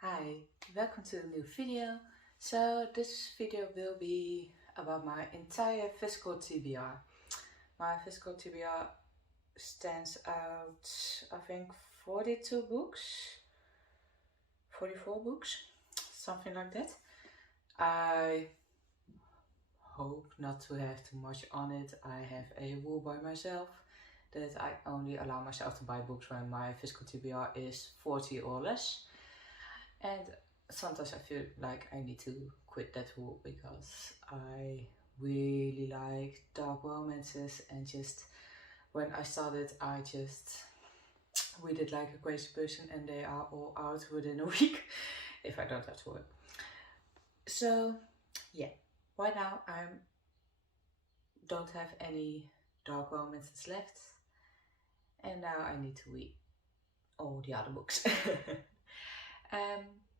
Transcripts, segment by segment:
Hi, welcome to a new video. So this video will be about my entire physical TBR. My physical TBR stands out, I think 42 books, 44 books, something like that. I hope not to have too much on it. I have a rule by myself that I only allow myself to buy books when my physical TBR is 40 or less. And sometimes I feel like I need to quit that rule because I really like dark romances, and just when I started I just read it like a crazy person, and they are all out within a week if I don't have to work. So yeah, right now I don't have any dark romances left, and now I need to read all the other books.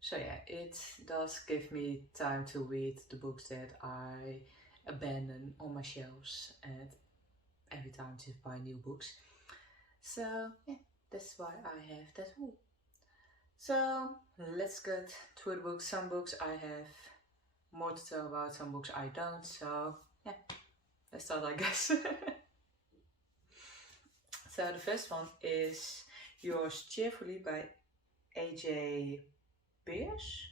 So yeah, it does give me time to read the books that I abandon on my shelves, and every time just buy new books. So yeah, that's why I have that rule. So let's get to the books. Some books I have more to tell about, some books I don't. So yeah, let's start, I guess. So the first one is Yours Cheerfully by AJ Pierce.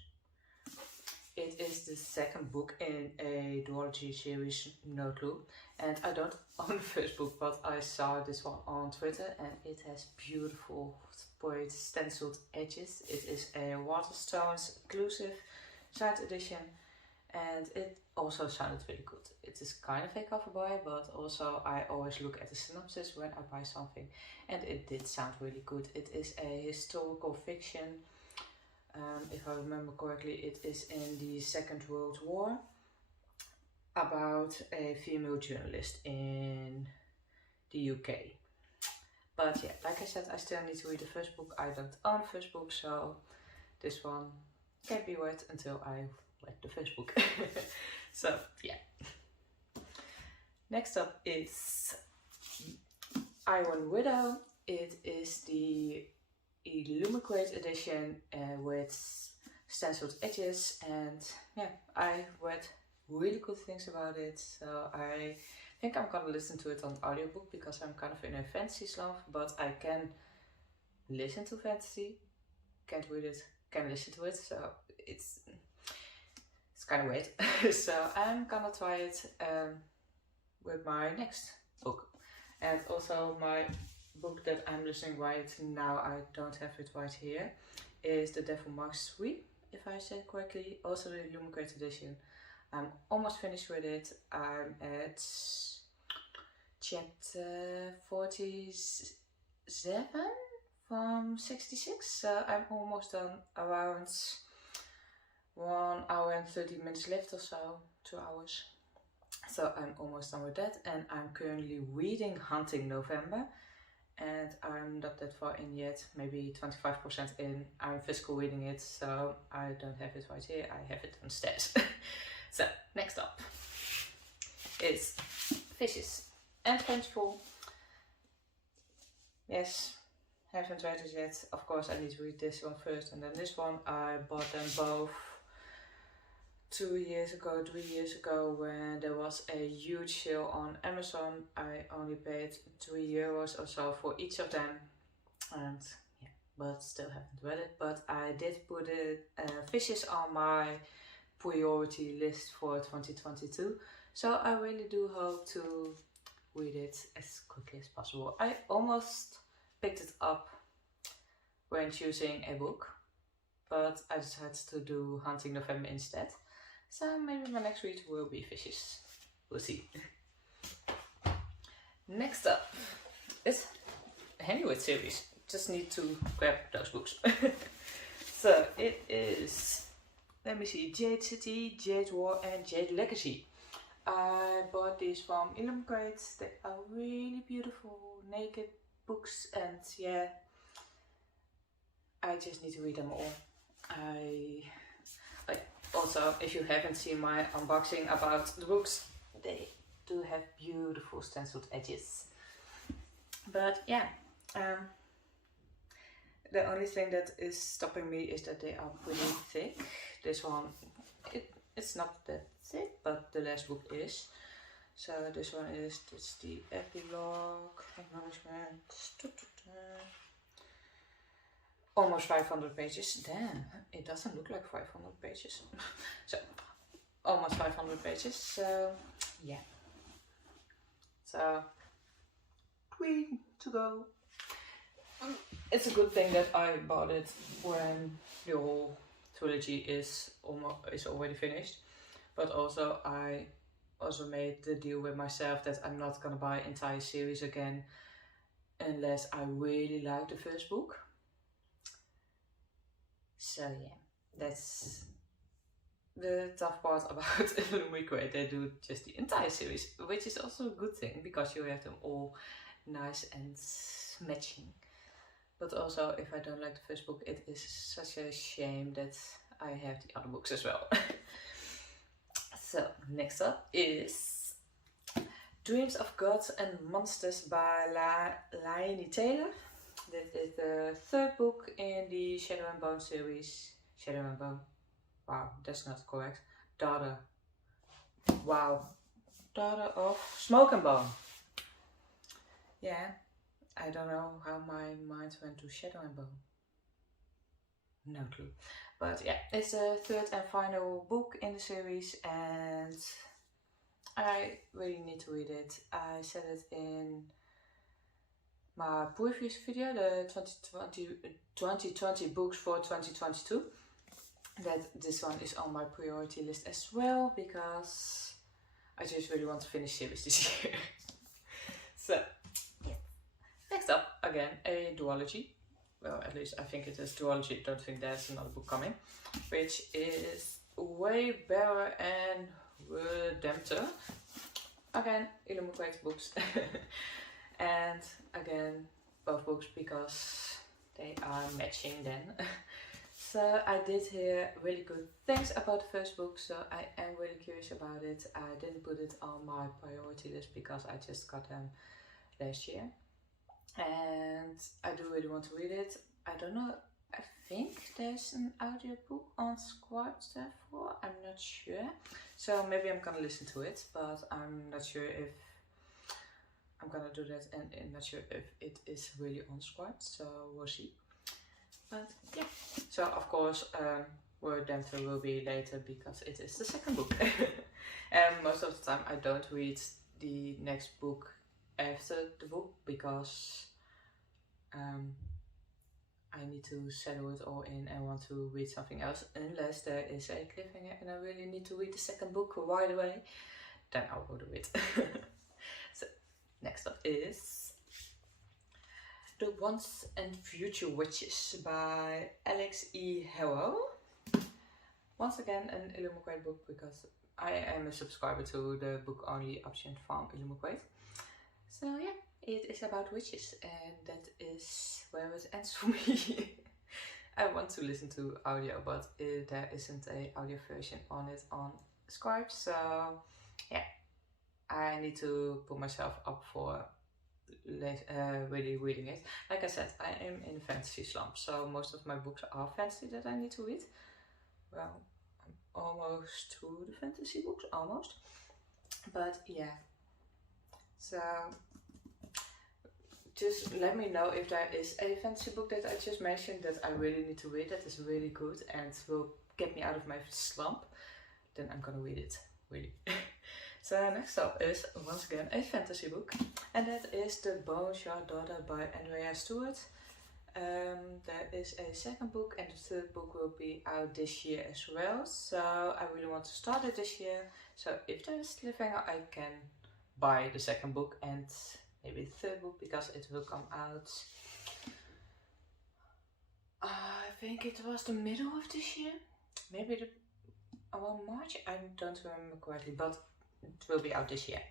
It is the second book in a duology series, No Clue, and I don't own the first book, but I saw this one on Twitter and it has beautiful sprayed stenciled edges. It is a Waterstones exclusive side edition, and it also sounded really good. It is kind of a cover boy, but also I always look at the synopsis when I buy something, and it did sound really good. It is a historical fiction. If I remember correctly, it is in the Second World War, about a female journalist in the UK. But yeah, like I said, I still need to read the first book. I don't own the first book, so this one can't be read until I read the first book. So yeah. Next up is Iron Widow. It is the Illuminate edition with stenciled edges, and yeah, I read really good things about it, so I think I'm gonna listen to it on audiobook because I'm kind of in a fantasy slump, but I can listen to fantasy, can't read it, can listen to it, so it's kind of weird. So I'm gonna try it with my next book. And also my book that I'm listening right now, I don't have it right here, is The Devil Marks 3, if I said correctly, also the Illuminate edition. I'm almost finished with it. I'm at chapter 47 from 66, so I'm almost done, around 1 hour and 30 minutes left or so, 2 hours. So I'm almost done with that, and I'm currently reading Hunting November, and I'm not that far in yet, maybe 25% in. I'm physical reading it, so I don't have it right here, I have it downstairs. So next up is Fishes and Vengeful. Yes, haven't read it yet. Of course I need to read this one first and then this one. I bought them both 2 years ago, 3 years ago, when there was a huge sale on Amazon. I only paid €3 or so for each of them, and yeah, but still haven't read it. But I did put it, Fishes on my priority list for 2022, so I really do hope to read it as quickly as possible. I almost picked it up when choosing a book, but I decided to do Hunting November instead. So maybe my next read will be Fishes. We'll see. Next up is Henrywood series. Just need to grab those books. So it is, let me see, Jade City, Jade War, and Jade Legacy. I bought these from Illuminate. They are really beautiful, naked books, and yeah, I just need to read them all. Also, if you haven't seen my unboxing about the books, they do have beautiful stenciled edges. But yeah, The only thing that is stopping me is that they are pretty thick. This one, it's not that thick, but the last book is. So this one is the epilogue, acknowledgement. Almost 500 pages. Damn, it doesn't look like 500 pages. So, almost 500 pages. So, yeah. So, 3 to go. It's a good thing that I bought it when the whole trilogy is already finished. But also, I also made the deal with myself that I'm not gonna buy entire series again unless I really like the first book. So yeah, that's the tough part about Illumicrate. They do just the entire series, which is also a good thing because you have them all nice and matching. But also, if I don't like the first book, it is such a shame that I have the other books as well. So, next up is Dreams of Gods and Monsters by Laini Taylor. This is the 3rd book in the Shadow and Bone series. Shadow and Bone. Wow, that's not correct. Daughter. Wow. Daughter of Smoke and Bone. Yeah, I don't know how my mind went to Shadow and Bone. No clue. But yeah, it's the 3rd and final book in the series and I really need to read it. I said it in my previous video, the 2020 books for 2022, that this one is on my priority list as well because I just really want to finish series this year. So, yeah. Next up, again, a duology. Well, at least I think it is duology. I don't think there's another book coming, which is Way Bearer and Redemptor. Again, Illumicrate books. And again, both books because they are matching then. So I did hear really good things about the first book, so I am really curious about it. I didn't put it on my priority list because I just got them last year. And I do really want to read it. I don't know, I think there's an audiobook on Scribd therefore, I'm not sure. So maybe I'm gonna listen to it, but I'm not sure if I'm gonna do that and I'm not sure if it is really on Scribd, so we'll see. But yeah, so of course Redemptor will be later because it is the 2nd book. And most of the time I don't read the next book after the book because I need to settle it all in and want to read something else unless there is a cliffhanger and I really need to read the 2nd book right away, then I will do it. So next up is The Once and Future Witches by Alex E. Harrow. Once again an Illumicrate book because I am a subscriber to the book only option from Illumicrate. So yeah, it is about witches and that is where it ends for me. I want to listen to audio but there isn't an audio version on it on Scribd, so yeah, I need to put myself up for really reading it. Like I said, I am in fantasy slump, so most of my books are fantasy that I need to read. Well, I'm almost to the fantasy books, almost. But yeah, so just let me know if there is a fantasy book that I just mentioned that I really need to read, that is really good and will get me out of my slump. Then I'm gonna read it, really. So next up is once again a fantasy book, and that is The Boneshard Daughter by Andrea Stewart. There is a 2nd book and the 3rd book will be out this year as well, so I really want to start it this year. So if there's cliffhanger I can buy the 2nd book and maybe the 3rd book because it will come out, I think it was the middle of this year, maybe around March, I don't remember correctly, but it will be out this year.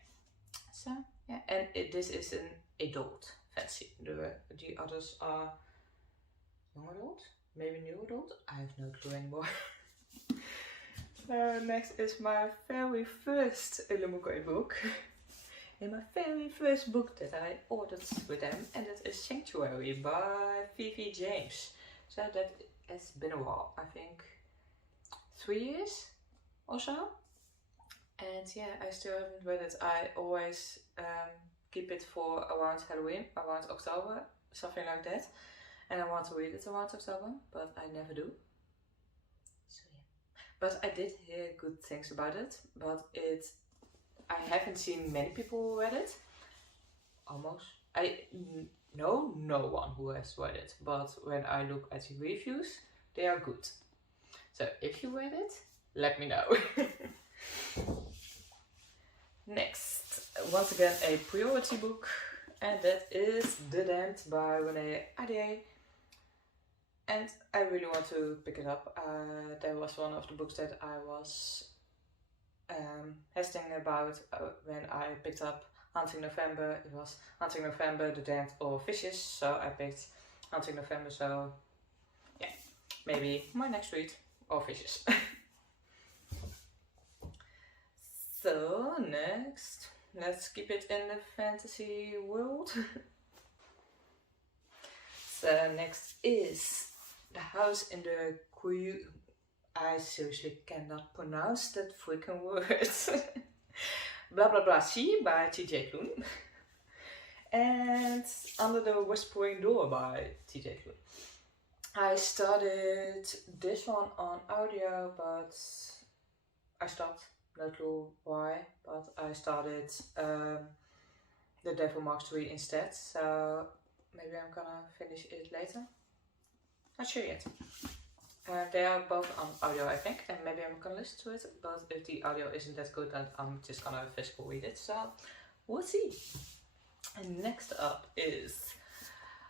So yeah, and this is an adult fantasy. The others are young adult, maybe new adult, I have no clue anymore. So next is my very first Illumicrate book. in my very first book that I ordered with them, and that is Sanctuary by V.V. James. So that has been a while, I think 3 years or so. And yeah, I still haven't read it. I always keep it for around Halloween, around October, something like that. And I want to read it around October, but I never do. So yeah. But I did hear good things about it, but I haven't seen many people who read it. Almost. I know no one who has read it, but when I look at the reviews, they are good. So if you read it, let me know. Next, once again a priority book, and that is The Damned by Renee Ahdieh. And I really want to pick it up. That was one of the books that I was hesitating about when I picked up Hunting November. It was Hunting November, The Damned or Fishes, so I picked Hunting November, so yeah, maybe my next read, or Fishes. So next, let's keep it in the fantasy world. So next is The House in the I seriously cannot pronounce that freaking word. Blah blah blah sea by TJ Klune. And Under the Whispering Door by TJ Klune. I started this one on audio, but I stopped. Not sure why, but I started The Devil Marks 3 instead, so maybe I'm gonna finish it later. Not sure yet. They are both on audio, I think, and maybe I'm gonna listen to it, but if the audio isn't that good, then I'm just gonna physically read it, so we'll see. And next up is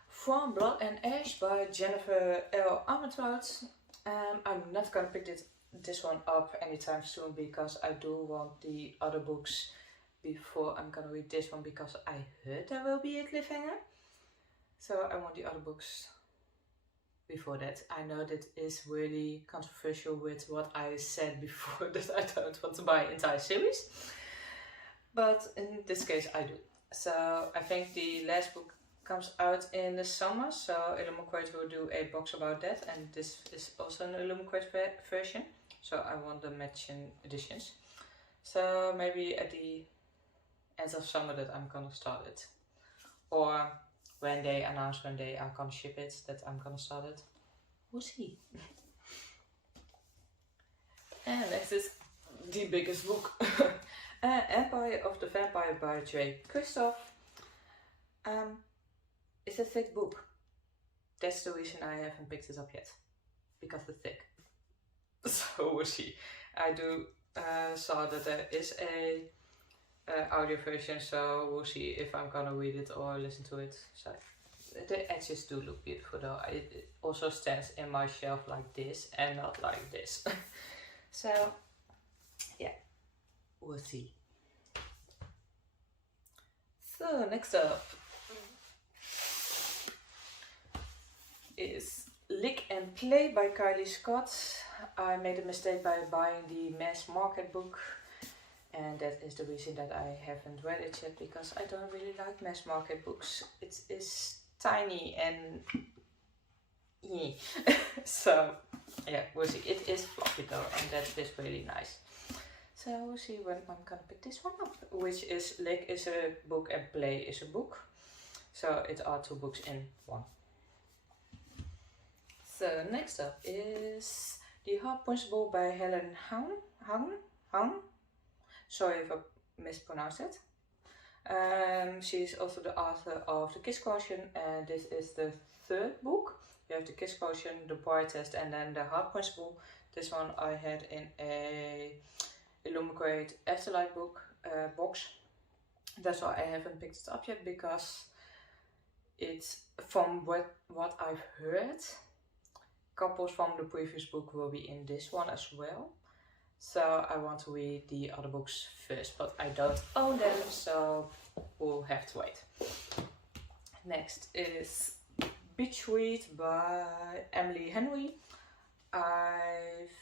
From Blood and Ash by Jennifer L. Armentrout. I'm not gonna pick this one up anytime soon because I do want the other books before I'm gonna read this one, because I heard there will be a cliffhanger. So I want the other books before that. I know that is really controversial with what I said before, that I don't want to buy an entire series, but in this case I do. So I think the last book comes out in the summer, so Illuminate will do a box about that, and this is also an Illuminate version, so I want the matching editions. So maybe at the end of summer that I'm gonna start it, or when they announce when they are gonna ship it, that I'm gonna start it. We'll see. And next is the biggest book. Empire of the Vampire by J. Kristoff. It's a thick book. That's the reason I haven't picked it up yet, because it's thick. So we'll see. I do saw that there is a audio version, so we'll see if I'm gonna read it or listen to it. So the edges do look beautiful though. It also stands in my shelf like this and not like this. So yeah, we'll see. So next up is Lick and Play by Kylie Scott. I made a mistake by buying the mass market book, and that is the reason that I haven't read it yet, because I don't really like mass market books. It is tiny and so yeah, we'll see. It is fluffy though, and that is really nice. So we'll see when I'm gonna pick this one up, which is Lick is a book and Play is a book. So it are 2 books in one. So next up is The Hard Principle by Helen Hoang. Sorry if I mispronounced it. She's also the author of The Kiss Quotient, and this is the 3rd book. You have The Kiss Quotient, The Boy Test, and then The Hard Principle. This one I had in a Illuminate Afterlife book box. That's why I haven't picked it up yet, because it's from what I've heard. Couples from the previous book will be in this one as well. So I want to read the other books first, but I don't own them, so we'll have to wait. Next is Beach Read by Emily Henry. I've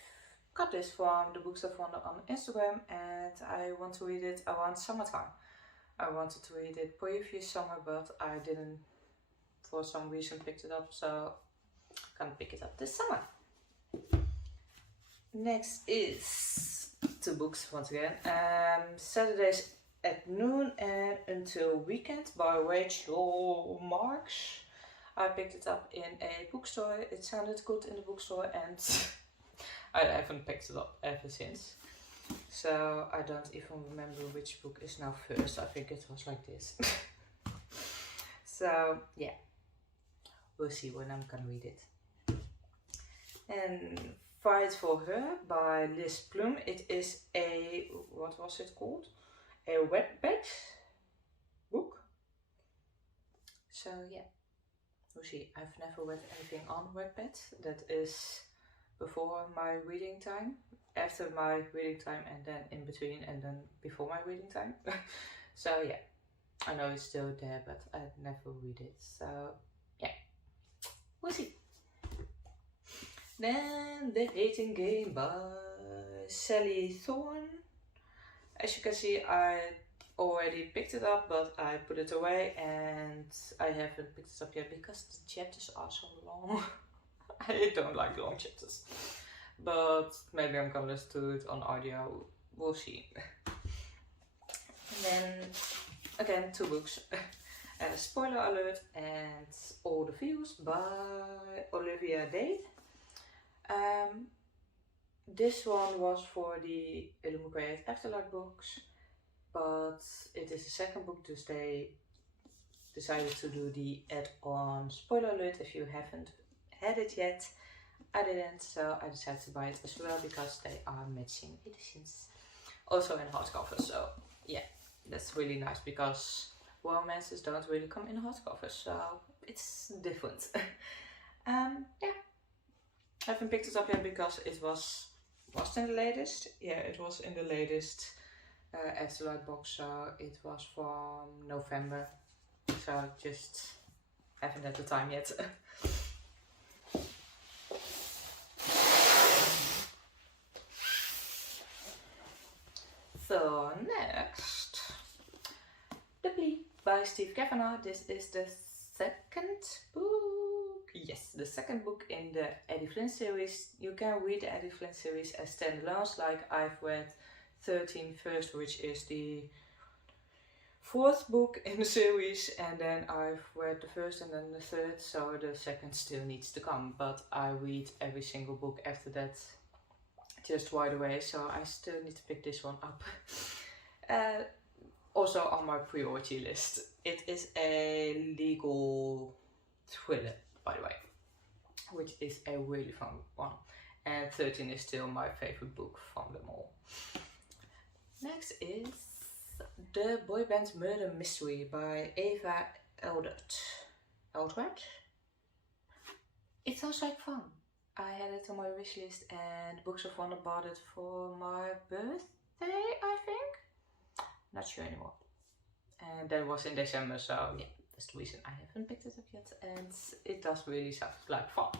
got this from the Books of Wonder on Instagram, and I want to read it around summertime. I wanted to read it previous summer, but I didn't, for some reason, picked it up, so I'm gonna pick it up this summer. Next is 2 books once again. Saturdays at Noon and Until Weekend by Rachel Marks. I picked it up in a bookstore. It sounded good in the bookstore and I haven't picked it up ever since. So I don't even remember which book is now first. I think it was like this. So yeah, we'll see when I'm gonna read it. And Fight for Her by Liz Plum. It is a, what was it called? A Wattpad book. So yeah, we'll see. I've never read anything on Wattpad. That is before my reading time, after my reading time, and then in between, and then before my reading time. So yeah, I know it's still there, but I never read it. So yeah, we'll see. Then The Hating Game by Sally Thorne. As you can see, I already picked it up, but I put it away and I haven't picked it up yet because the chapters are so long. I don't like long chapters, but maybe I'm gonna listen to it on audio. We'll see. And then again, 2 books. Spoiler alert and All the Views by Olivia Dade. This one was for the Illuminated Afterlife books, but it is the second book, so they decided to do the add-on spoiler alert. If you haven't had it yet, I didn't, so I decided to buy it as well because they are matching editions, also in hardcover. So yeah, that's really nice because romances don't really come in hardcover, so it's different. Yeah, I haven't picked it up yet because it was in the latest. Yeah, it was in the latest Afterlife box, so it was from November, so just haven't had the time yet. So next, The Plea by Steve Kavanagh. This is the second book. Yes, the second book in the Eddie Flynn series. You can read the Eddie Flynn series as standalones, like I've read 13 first, which is the 4th book in the series, and then I've read the first and then the 3rd, so the second still needs to come, but I read every single book after that just right away, so I still need to pick this one up. Also on my priority list. It is a legal thriller, by the way, which is a really fun one, and 13 is still my favorite book from them all. Next is The Boy Band Murder Mystery by Eva Eldred. It sounds like fun. I had it on my wish list and Books of Wonder bought it for my birthday, I think? Not sure anymore. And that was in December, so yeah, that's the reason I haven't picked it up yet, and it does really sound like fun.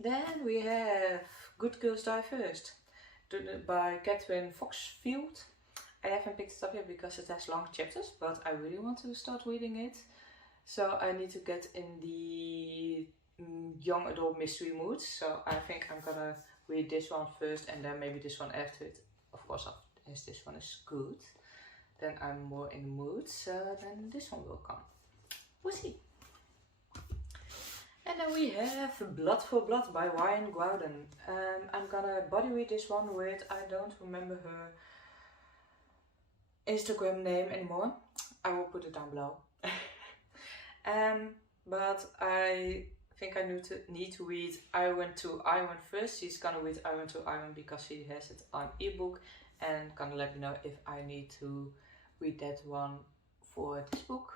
Then we have Good Girls Die First by Catherine Foxfield. I haven't picked it up yet because it has long chapters, but I really want to start reading it. So I need to get in the young adult mystery mood. So I think I'm gonna read this one first and then maybe this one after it. Of course, as this one is good, then I'm more in the mood, so then this one will come. We'll see. And then we have Blood for Blood by Ryan Groudon. I'm gonna body read this one with, I don't remember her Instagram name anymore. I will put it down below. But I think I need to read Iron to Iron first. She's gonna read Iron to Iron because she has it on ebook, and gonna let me know if I need to read that one for this book.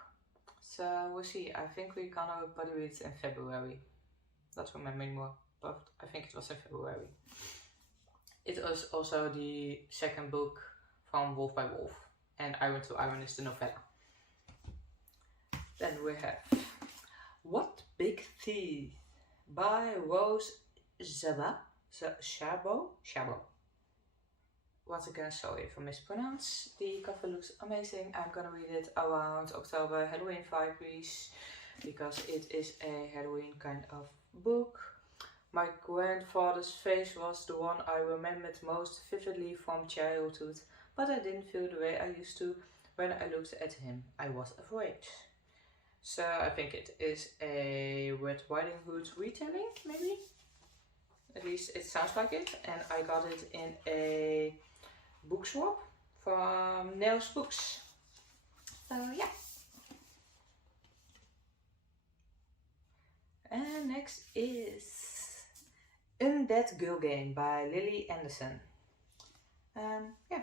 So we'll see. I think we're gonna body read it in February. Don't remember anymore, but I think it was in February. It was also the second book from Wolf by Wolf, and Iron to Iron is the novella. Then we have What Big Thief by Rose Szabo. once again, sorry if I mispronounce. The cover looks amazing. I'm gonna read it around October, Halloween vibes, because it is a Halloween kind of book. My grandfather's face was the one I remembered most vividly from childhood, but I didn't feel the way I used to when I looked at him. I was afraid. So I think it is a Red Riding Hood retelling, maybe? At least it sounds like it. And I got it in a book swap from Nails Books. So yeah. And next is Undead Girl Game by Lily Anderson. Yeah,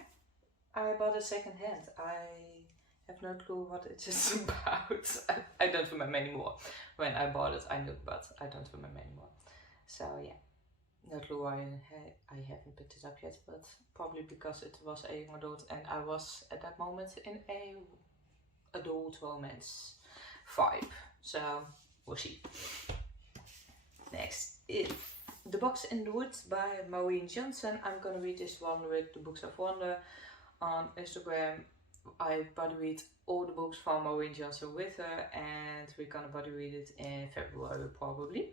I bought it second hand. I have no clue what it is about. I don't remember anymore. When I bought it I knew, but I don't remember anymore. So yeah, no clue why I haven't picked it up yet, but probably because it was a young adult and I was at that moment in a adult romance vibe. So we'll see. Next is The Box in the Woods by Maureen Johnson. I'm gonna read this one with the Books of Wonder on Instagram. I buddy read all the books from Maureen Johnson with her, and we're gonna buddy read it in February probably.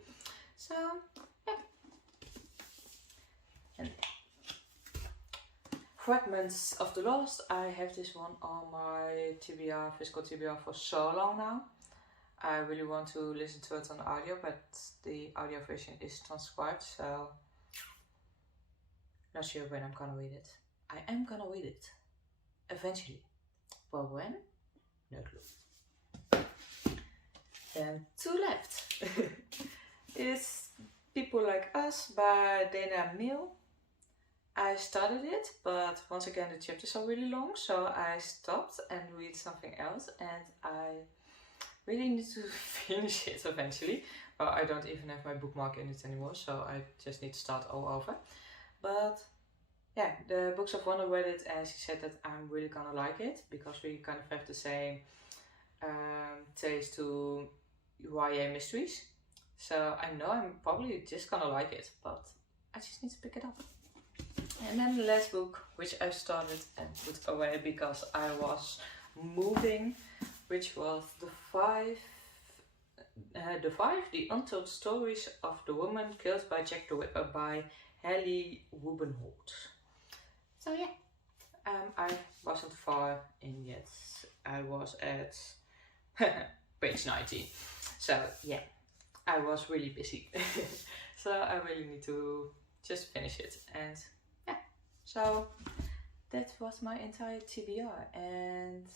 So yeah. And Fragments of the Lost. I have this one on my TBR, physical TBR for so long now. I really want to listen to it on audio, but the audio version is transcribed, so not sure when I'm gonna read it. I am gonna read it eventually, but when? No clue. And two left is People Like Us by Dana Mill. I started it, but once again the chapters are really long, so I stopped and read something else, and I really need to finish it eventually. Well, I don't even have my bookmark in it anymore, so I just need to start all over. But yeah, the Books of Wonder read it and she said that I'm really gonna like it, because we kind of have the same taste to YA mysteries. So I know I'm probably just gonna like it, but I just need to pick it up. And then the last book, which I started and put away because I was moving, which was The Untold Stories of the Woman Killed by Jack the Ripper by Hallie Rubenholt. So yeah, I wasn't far in yet. I was at page 19. So yeah, I was really busy. So I really need to just finish it. And yeah, so that was my entire TBR. And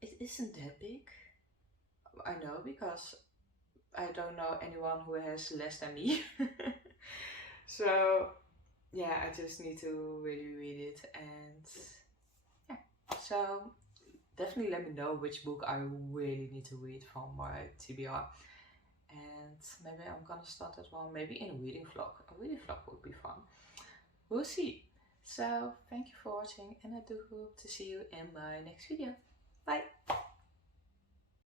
it isn't that big. I know, because I don't know anyone who has less than me. So yeah, I just need to really read it. And yeah, so definitely let me know which book I really need to read from my TBR. And maybe I'm gonna start that one maybe in a reading vlog. A reading vlog would be fun. We'll see. So thank you for watching, and I do hope to see you in my next video. Bye!